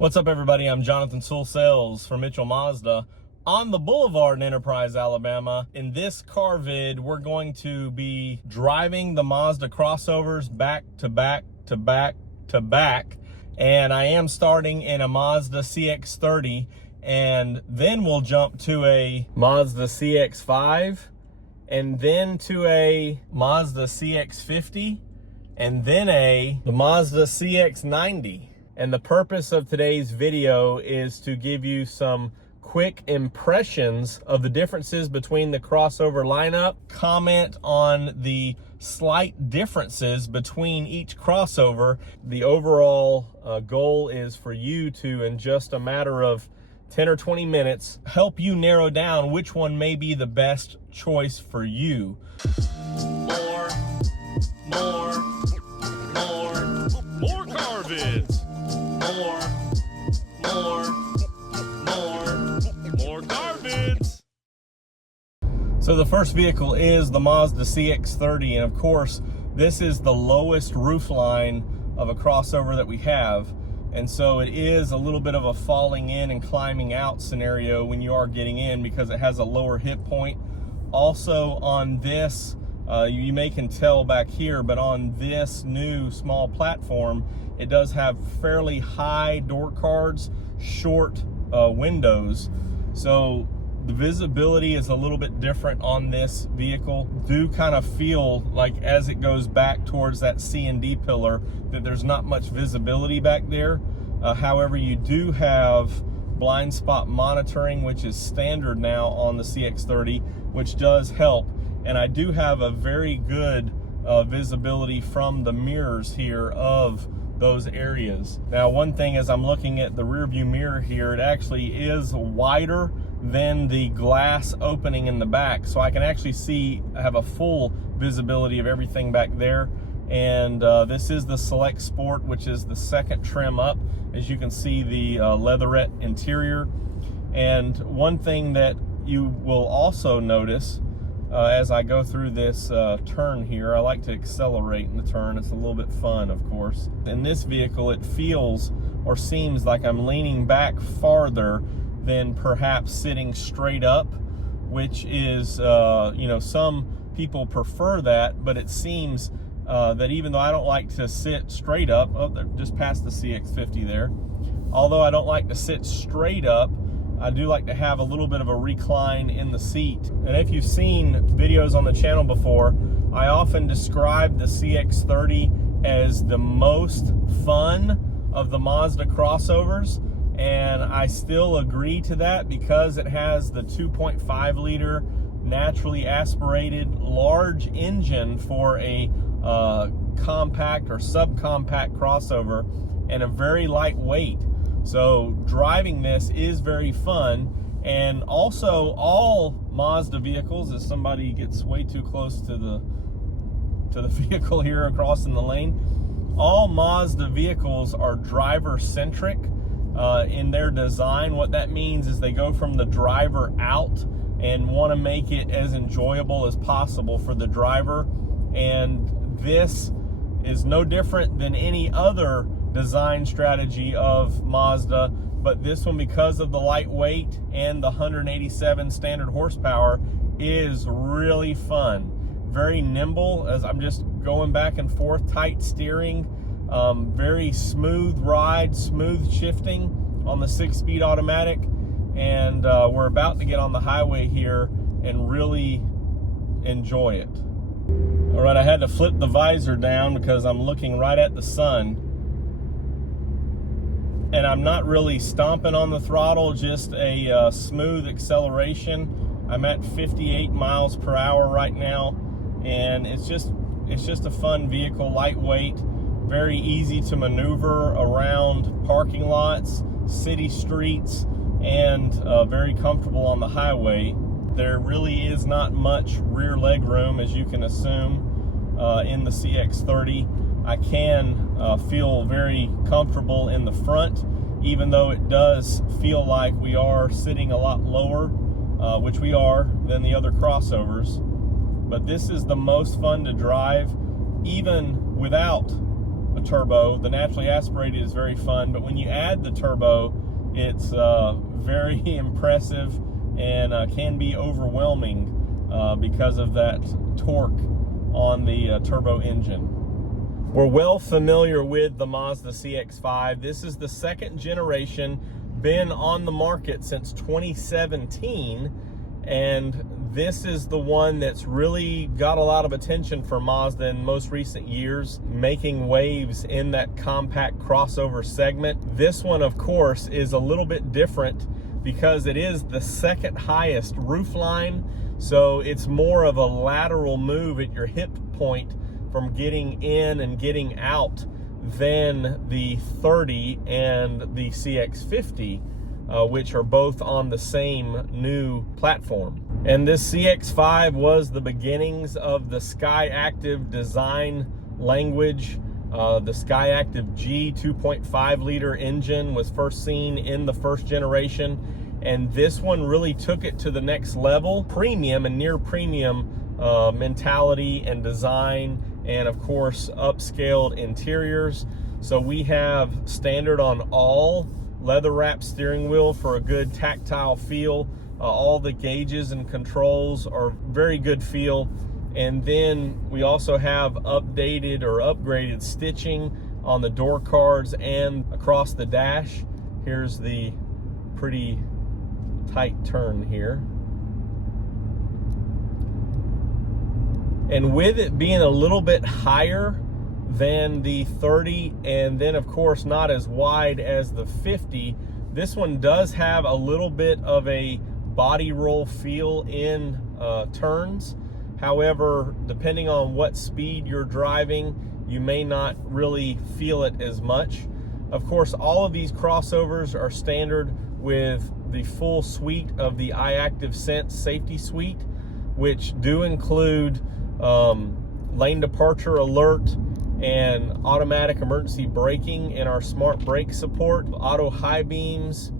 What's up, everybody? I'm Jonathan Sewell from Mitchell Mazda on the Boulevard in Enterprise, Alabama. In this car vid, we're going to be driving the Mazda crossovers back to back to back to back. And I am starting in a Mazda CX-30, and then we'll jump to a Mazda CX-5, and then to a Mazda CX-50, and then the Mazda CX-90. And the purpose of today's video is to give you some quick impressions of the differences between the crossover lineup, comment on the slight differences between each crossover. The overall goal is for you to, in just a matter of 10 or 20 minutes, help you narrow down which one may be the best choice for you. More car vids. More car vids. So the first vehicle is the Mazda CX-30, and of course, this is the lowest roof line of a crossover that we have. And so it is a little bit of a falling in and climbing out scenario when you are getting in, because it has a lower hip point. Also on this, you may can tell back here, but on this new small platform, it does have fairly high door cards, short windows. So the visibility is a little bit different on this vehicle. Do kind of feel like as it goes back towards that C and D pillar that there's not much visibility back there. However, you do have blind spot monitoring, which is standard now on the CX-30, which does help. And I do have a very good visibility from the mirrors here of those areas. Now, one thing is I'm looking at the rear view mirror here, it actually is wider than the glass opening in the back. So I can actually have a full visibility of everything back there. And this is the Select Sport, which is the second trim up. As you can see, the leatherette interior. And one thing that you will also notice as I go through this turn here, I like to accelerate in the turn. It's a little bit fun, of course. In this vehicle, it feels or seems like I'm leaning back farther than perhaps sitting straight up, which is, some people prefer that, but it seems that even though I don't like to sit straight up, they're just past the CX-50 there. Although I don't like to sit straight up, I do like to have a little bit of a recline in the seat. And if you've seen videos on the channel before, I often describe the CX-30 as the most fun of the Mazda crossovers. And I still agree to that because it has the 2.5 liter naturally aspirated large engine for a compact or subcompact crossover, and a very lightweight. So driving this is very fun. And also, all Mazda vehicles, as somebody gets way too close to the vehicle here across in the lane, all Mazda vehicles are driver centric in their design. What that means is they go from the driver out and want to make it as enjoyable as possible for the driver. And this is no different than any other design strategy of Mazda, but this one, because of the lightweight and the 187 standard horsepower, is really fun. Very nimble, as I'm just going back and forth, tight steering, very smooth ride, smooth shifting on the 6-speed automatic. And we're about to get on the highway here and really enjoy it. All right, I had to flip the visor down because I'm looking right at the sun. And I'm not really stomping on the throttle, just a smooth acceleration. I'm at 58 miles per hour right now, and it's just a fun vehicle, lightweight, very easy to maneuver around parking lots, city streets, and very comfortable on the highway. There really is not much rear leg room, as you can assume, in the CX-30. I can feel very comfortable in the front, even though it does feel like we are sitting a lot lower, which we are, than the other crossovers. But this is the most fun to drive, even without a turbo. The naturally aspirated is very fun, but when you add the turbo, it's very impressive and can be overwhelming because of that torque on the turbo engine. We're well familiar with the Mazda CX-5. This is the second generation, been on the market since 2017, and this is the one that's really got a lot of attention for Mazda in most recent years, making waves in that compact crossover segment. This one, of course, is a little bit different because it is the second highest roofline, so it's more of a lateral move at your hip point from getting in and getting out than the 30 and the CX-50, which are both on the same new platform. And this CX-5 was the beginnings of the SkyActiv design language. The SkyActiv G 2.5 liter engine was first seen in the first generation, and this one really took it to the next level. Premium and near premium mentality and design, and of course upscaled interiors. So we have standard on all leather wrapped steering wheel for a good tactile feel. All the gauges and controls are very good feel. And then we also have updated or upgraded stitching on the door cards and across the dash. Here's the pretty tight turn here. And with it being a little bit higher than the 30, and then of course not as wide as the 50, this one does have a little bit of a body roll feel in turns. However, depending on what speed you're driving, you may not really feel it as much. Of course, all of these crossovers are standard with the full suite of the iActiv Sense safety suite, which do include lane departure alert and automatic emergency braking and our smart brake support, auto high beams,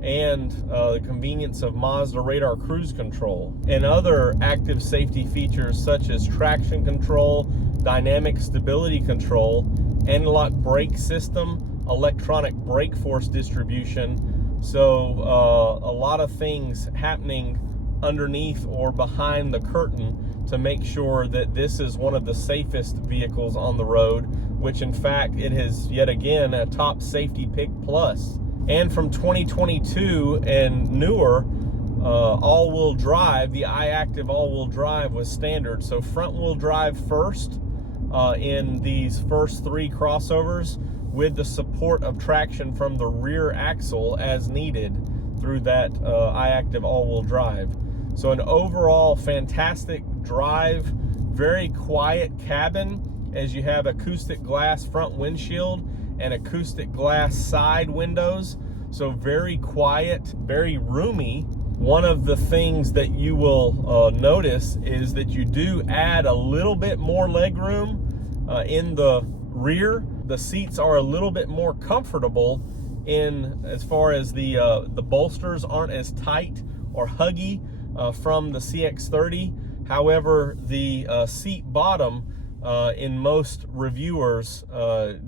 and the convenience of Mazda radar cruise control, and other active safety features such as traction control, dynamic stability control, anti-lock brake system, electronic brake force distribution. So a lot of things happening underneath or behind the curtain to make sure that this is one of the safest vehicles on the road, which in fact it is yet again a top safety pick plus. And from 2022 and newer, all-wheel drive, the iActiv all-wheel drive was standard. So front-wheel drive first in these first three crossovers, with the support of traction from the rear axle as needed through that iActiv all-wheel drive. So an overall fantastic drive, very quiet cabin, as you have acoustic glass front windshield and acoustic glass side windows. So very quiet, very roomy. One of the things that you will notice is that you do add a little bit more leg room in the rear. The seats are a little bit more comfortable in as far as the bolsters aren't as tight or huggy from the CX-30. However, the seat bottom in most reviewers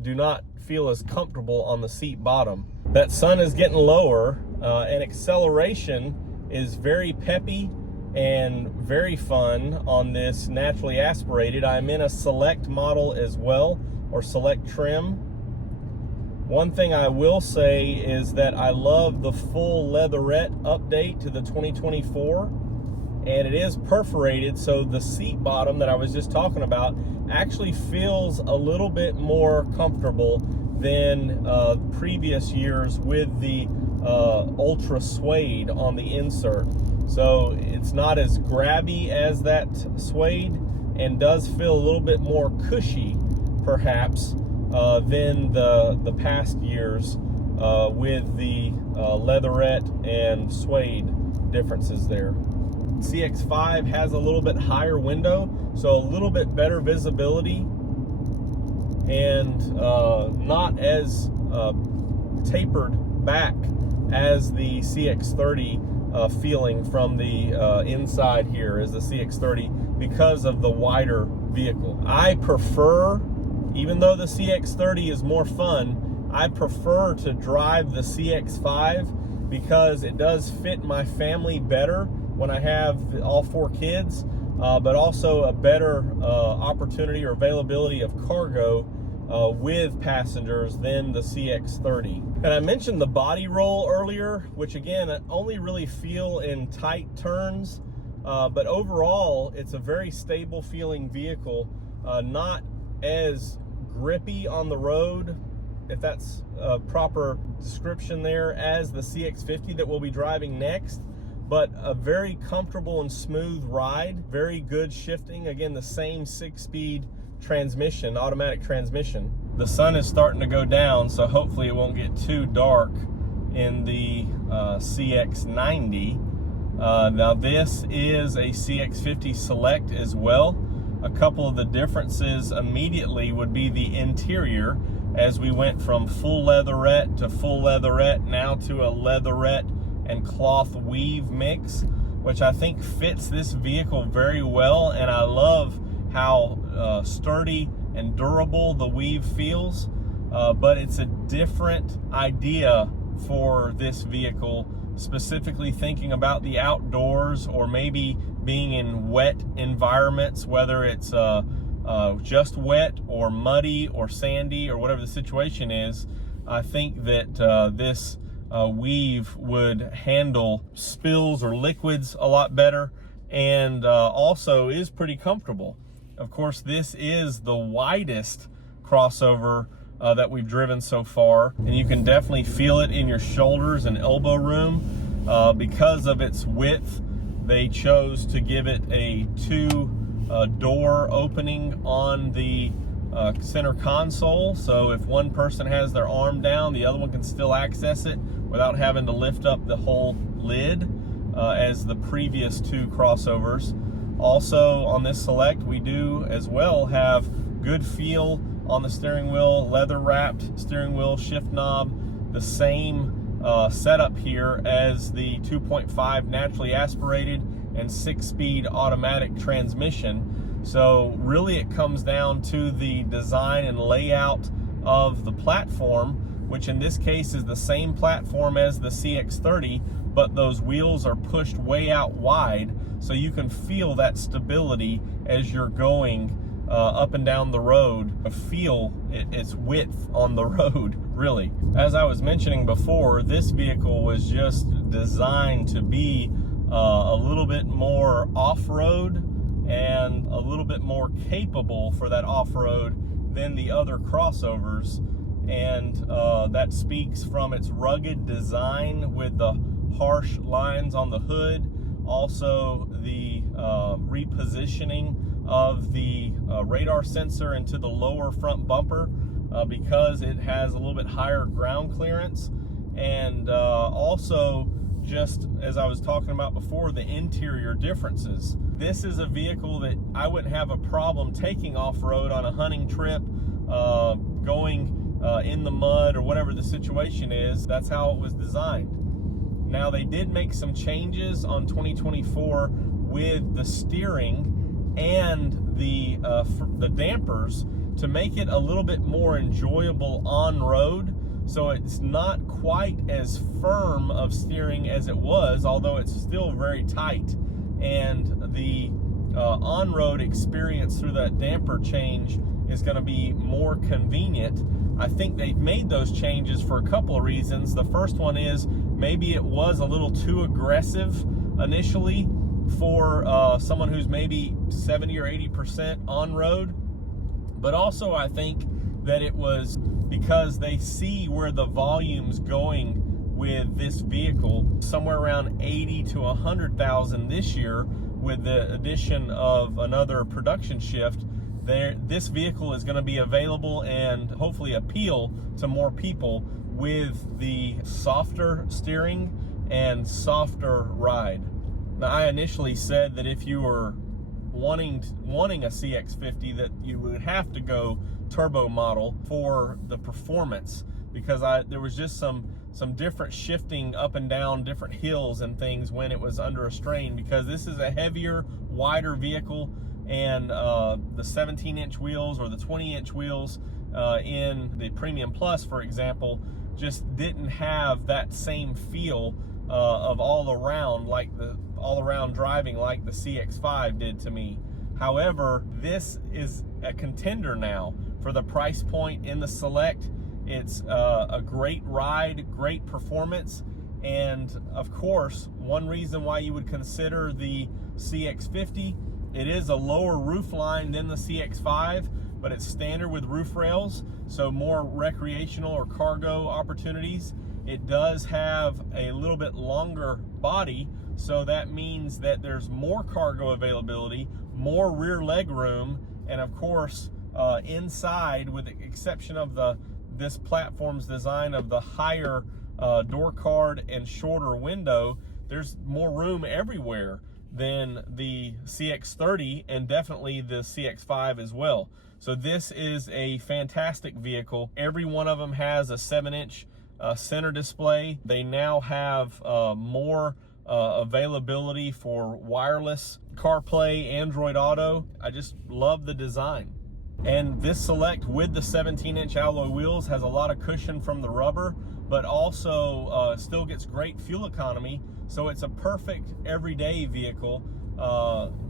do not feel as comfortable on the seat bottom. That sun is getting lower, and acceleration is very peppy and very fun on this naturally aspirated. I'm in a select model as well, or select trim. One thing I will say is that I love the full leatherette update to the 2024, and it is perforated, so the seat bottom that I was just talking about actually feels a little bit more comfortable than previous years with the ultra suede on the insert. So it's not as grabby as that suede, and does feel a little bit more cushy perhaps than the past years with the leatherette and suede differences there. CX-5 has a little bit higher window, so a little bit better visibility, and not as tapered back as the CX-30 feeling from the inside here as the CX-30 because of the wider vehicle. I prefer Even though the CX-30 is more fun, I prefer to drive the CX-5 because it does fit my family better when I have all 4 kids, but also a better opportunity or availability of cargo with passengers than the CX-30. And I mentioned the body roll earlier, which again, I only really feel in tight turns, but overall, it's a very stable feeling vehicle, not as grippy on the road, if that's a proper description there, as the CX-50 that we'll be driving next, but a very comfortable and smooth ride, very good shifting. Again, the same 6-speed transmission, automatic transmission. The sun is starting to go down, so hopefully it won't get too dark in the CX-90. Now this is a CX-50 Select as well. A couple of the differences immediately would be the interior, as we went from full leatherette to full leatherette, now to a leatherette and cloth weave mix, which I think fits this vehicle very well. And I love how sturdy and durable the weave feels, but it's a different idea for this vehicle, specifically thinking about the outdoors or maybe being in wet environments, whether it's just wet or muddy or sandy or whatever the situation is. I think that this weave would handle spills or liquids a lot better, and also is pretty comfortable. Of course, this is the widest crossover that we've driven so far, and you can definitely feel it in your shoulders and elbow room. Because of its width, they chose to give it a 2-door opening on the center console, so if one person has their arm down, the other one can still access it without having to lift up the whole lid, as the previous 2 crossovers. Also on this Select, we do as well have good feel on the steering wheel, leather wrapped steering wheel, shift knob, the same setup here as the 2.5 naturally aspirated and 6-speed automatic transmission. So really it comes down to the design and layout of the platform, which in this case is the same platform as the CX-30, but those wheels are pushed way out wide, so you can feel that stability as you're going up and down the road. Feel its width on the road, really. As I was mentioning before, this vehicle was just designed to be a little bit more off-road and a little bit more capable for that off-road than the other crossovers. And that speaks from its rugged design with the harsh lines on the hood, also the repositioning of the radar sensor into the lower front bumper because it has a little bit higher ground clearance, and also, just as I was talking about before, the interior differences. This is a vehicle that I wouldn't have a problem taking off-road on a hunting trip, going in the mud or whatever the situation is. That's how it was designed. Now, they did make some changes on 2024 with the steering and the dampers to make it a little bit more enjoyable on-road. So it's not quite as firm of steering as it was, although it's still very tight. And the on-road experience through that damper change is going to be more convenient. I think they've made those changes for a couple of reasons. The first one is maybe it was a little too aggressive initially for someone who's maybe 70 or 80% on-road. But also I think that it was because they see where the volume's going with this vehicle, somewhere around 80 to 100,000 this year with the addition of another production shift. This vehicle is going to be available and hopefully appeal to more people with the softer steering and softer ride. Now, I initially said that if you were wanting a CX-50 that you would have to go turbo model for the performance, because there was just some different shifting up and down different hills and things when it was under a strain, because this is a heavier, wider vehicle and the 17-inch wheels or the 20-inch wheels in the Premium Plus, for example, just didn't have that same feel of all around driving like the CX-5 did to me. However, this is a contender now for the price point in the Select. It's a great ride, great performance, and of course, one reason why you would consider the CX-50, it is a lower roof line than the CX-5, but it's standard with roof rails, so more recreational or cargo opportunities. It does have a little bit longer body, so that means that there's more cargo availability, more rear leg room, and of course, inside, with the exception of this platform's design of the higher door card and shorter window, there's more room everywhere than the CX-30 and definitely the CX-5 as well. So this is a fantastic vehicle. Every one of them has a 7-inch center display. They now have more availability for wireless CarPlay, Android Auto. I just love the design. And this Select with the 17-inch alloy wheels has a lot of cushion from the rubber, but also still gets great fuel economy. So it's a perfect everyday vehicle,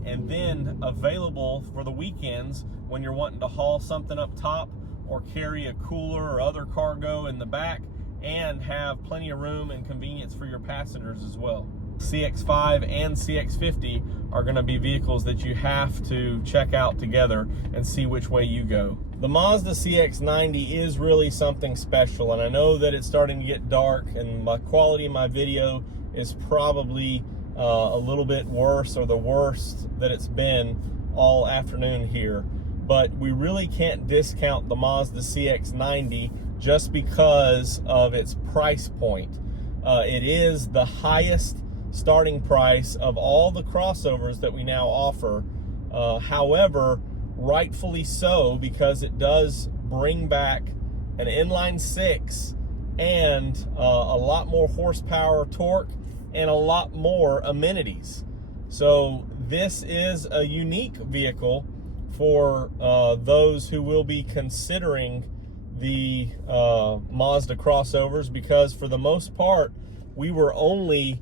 and then available for the weekends when you're wanting to haul something up top or carry a cooler or other cargo in the back and have plenty of room and convenience for your passengers as well. CX-5 and CX-50 are going to be vehicles that you have to check out together and see which way you go. The Mazda CX-90 is really something special, and I know that it's starting to get dark and my quality of my video is probably a little bit worse, or the worst that it's been all afternoon here, but we really can't discount the Mazda CX-90 just because of its price point. It is the highest starting price of all the crossovers that we now offer. However, rightfully so, because it does bring back an inline six and a lot more horsepower, torque, and a lot more amenities. So this is a unique vehicle for those who will be considering the Mazda crossovers, because for the most part we were only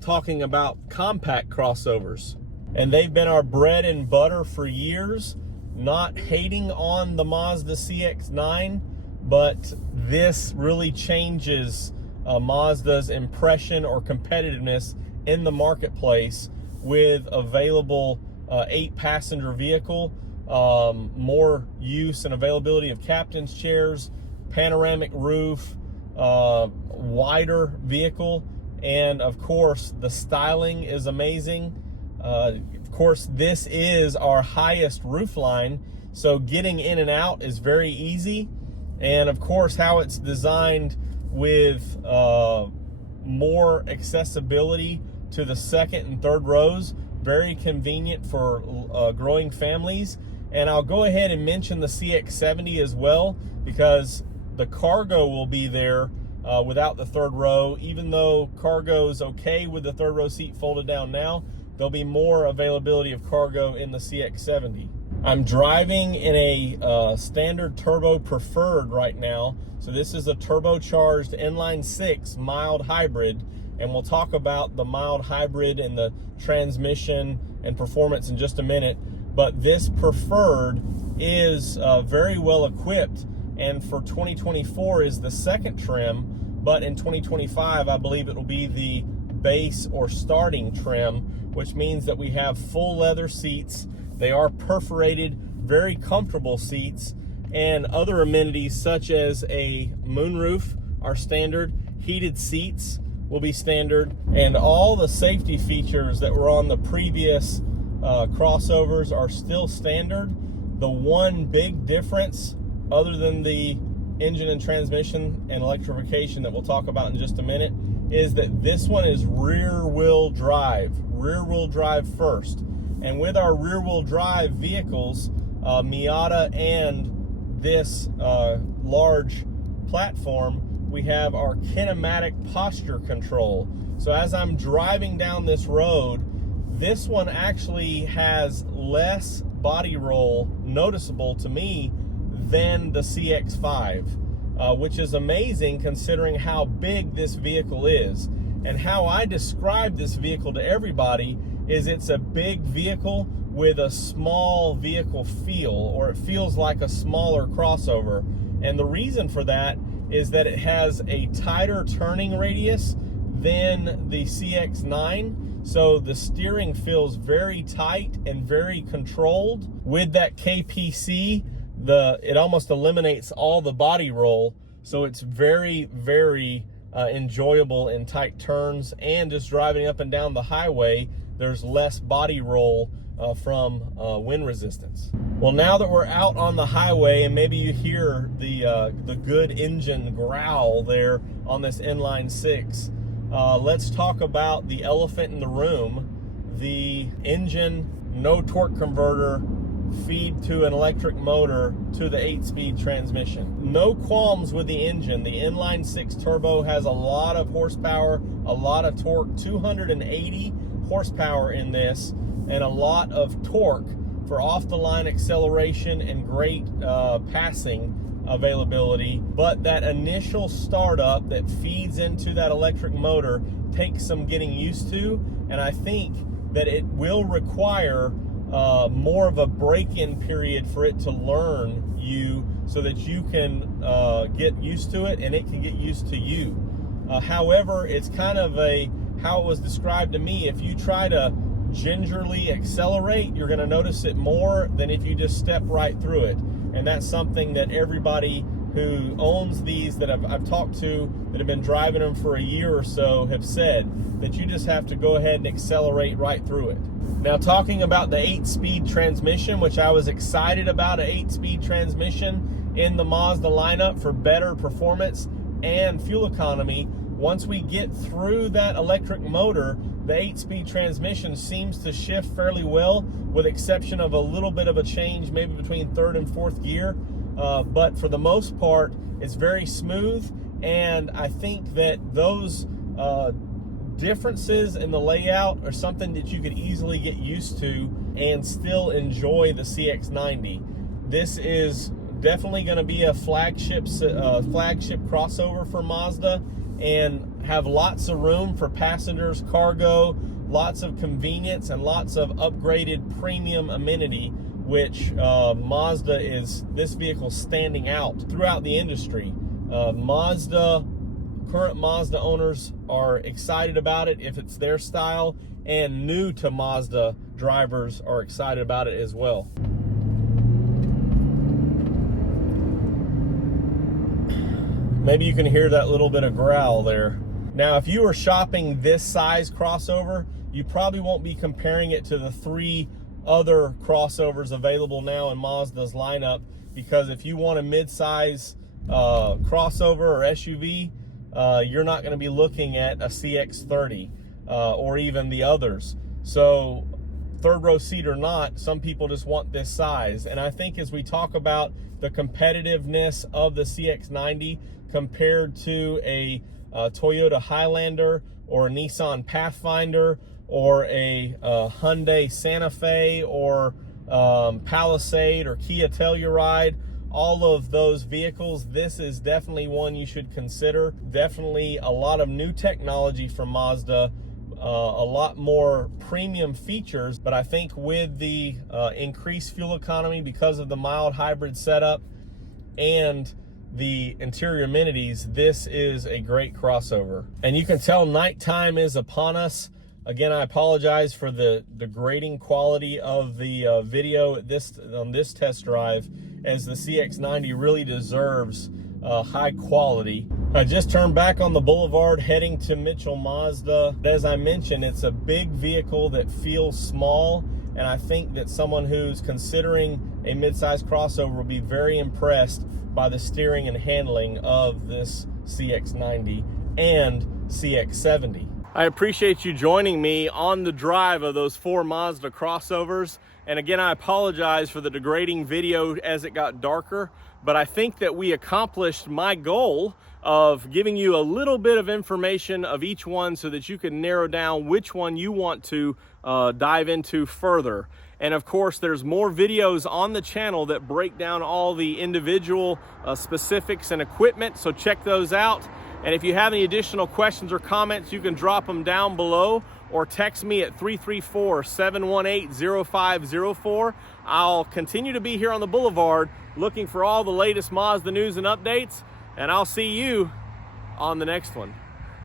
talking about compact crossovers, and they've been our bread and butter for years. Not hating on the Mazda CX-9, but this really changes Mazda's impression or competitiveness in the marketplace with available 8-passenger vehicle, more use and availability of captain's chairs, panoramic roof, wider vehicle, and of course the styling is amazing. Of course, this is our highest roof line, so getting in and out is very easy. And of course, how it's designed with more accessibility to the second and third rows, very convenient for growing families. And I'll go ahead and mention the CX-70 as well, because the cargo will be there without the third row. Even though cargo is okay with the third row seat folded down now, there'll be more availability of cargo in the CX-70. I'm driving in a standard turbo preferred right now. So this is a turbocharged inline six mild hybrid, and we'll talk about the mild hybrid and the transmission and performance in just a minute. But this preferred is very well equipped, and for 2024 is the second trim, but in 2025 I believe it will be the base or starting trim, which means that we have full leather seats. They are perforated, very comfortable seats, and other amenities such as a moonroof are standard. Heated seats will be standard, and all the safety features that were on the previous crossovers are still standard. The one big difference, other than the engine and transmission and electrification that we'll talk about in just a minute, is that this one is rear-wheel drive first. And with our rear-wheel drive vehicles, Miata and this large platform, we have our kinematic posture control. So as I'm driving down this road, this one actually has less body roll noticeable to me than the CX-5, which is amazing considering how big this vehicle is. And how I describe this vehicle to everybody is it's a big vehicle with a small vehicle feel, or it feels like a smaller crossover. And the reason for that is that it has a tighter turning radius than the CX-9. So the steering feels very tight and very controlled. With that KPC, it almost eliminates all the body roll. So it's very, very enjoyable in tight turns, and just driving up and down the highway, there's less body roll from wind resistance. Well, now that we're out on the highway, and maybe you hear the good engine growl there on this inline six, let's talk about the elephant in the room, the engine, no torque converter, feed to an electric motor to the 8-speed transmission. No qualms with the engine. The inline six turbo has a lot of horsepower, a lot of torque, 280 horsepower in this, and a lot of torque for off-the-line acceleration and great passing availability. But that initial startup that feeds into that electric motor takes some getting used to, and I think that it will require more of a break-in period for it to learn you, so that you can get used to it and it can get used to you. However, it's kind of how it was described to me: if you try to gingerly accelerate, you're going to notice it more than if you just step right through it. And that's something that everybody who owns these that I've talked to that have been driving them for a year or so have said, that you just have to go ahead and accelerate right through it. Now, talking about the 8-speed transmission, which I was excited about, an 8-speed transmission in the Mazda lineup for better performance and fuel economy. Once we get through that electric motor, the 8-speed transmission seems to shift fairly well, with exception of a little bit of a change maybe between third and fourth gear. But for the most part, it's very smooth, and I think that those differences in the layout are something that you could easily get used to and still enjoy the CX-90. This is definitely going to be a flagship crossover for Mazda, and have lots of room for passengers, cargo, lots of convenience, and lots of upgraded premium amenity, which this vehicle standing out throughout the industry. Current Mazda owners are excited about it if it's their style, and new to Mazda drivers are excited about it as well. Maybe you can hear that little bit of growl there. Now, if you were shopping this size crossover, you probably won't be comparing it to the 3 other crossovers available now in Mazda's lineup, because if you want a mid-size crossover or SUV, you're not going to be looking at a CX-30 or even the others. So third row seat or not, some people just want this size. And I think as we talk about the competitiveness of the CX-90 compared to a Toyota Highlander or a Nissan Pathfinder or a Hyundai Santa Fe or Palisade or Kia Telluride, all of those vehicles, this is definitely one you should consider. Definitely a lot of new technology from Mazda, a lot more premium features, but I think with the increased fuel economy because of the mild hybrid setup and the interior amenities, this is a great crossover. And you can tell nighttime is upon us. Again, I apologize for the degrading quality of the video on this test drive, as the CX-90 really deserves high quality. I just turned back on the boulevard heading to Mitchell Mazda. As I mentioned, it's a big vehicle that feels small, and I think that someone who's considering a midsize crossover will be very impressed by the steering and handling of this CX-90 and CX-70. I appreciate you joining me on the drive of those 4 Mazda crossovers. And again, I apologize for the degrading video as it got darker, but I think that we accomplished my goal of giving you a little bit of information of each one so that you can narrow down which one you want to dive into further. And of course, there's more videos on the channel that break down all the individual specifics and equipment, so check those out. And if you have any additional questions or comments, you can drop them down below or text me at 334-718-0504. I'll continue to be here on the Boulevard looking for all the latest Mazda news and updates, and I'll see you on the next one.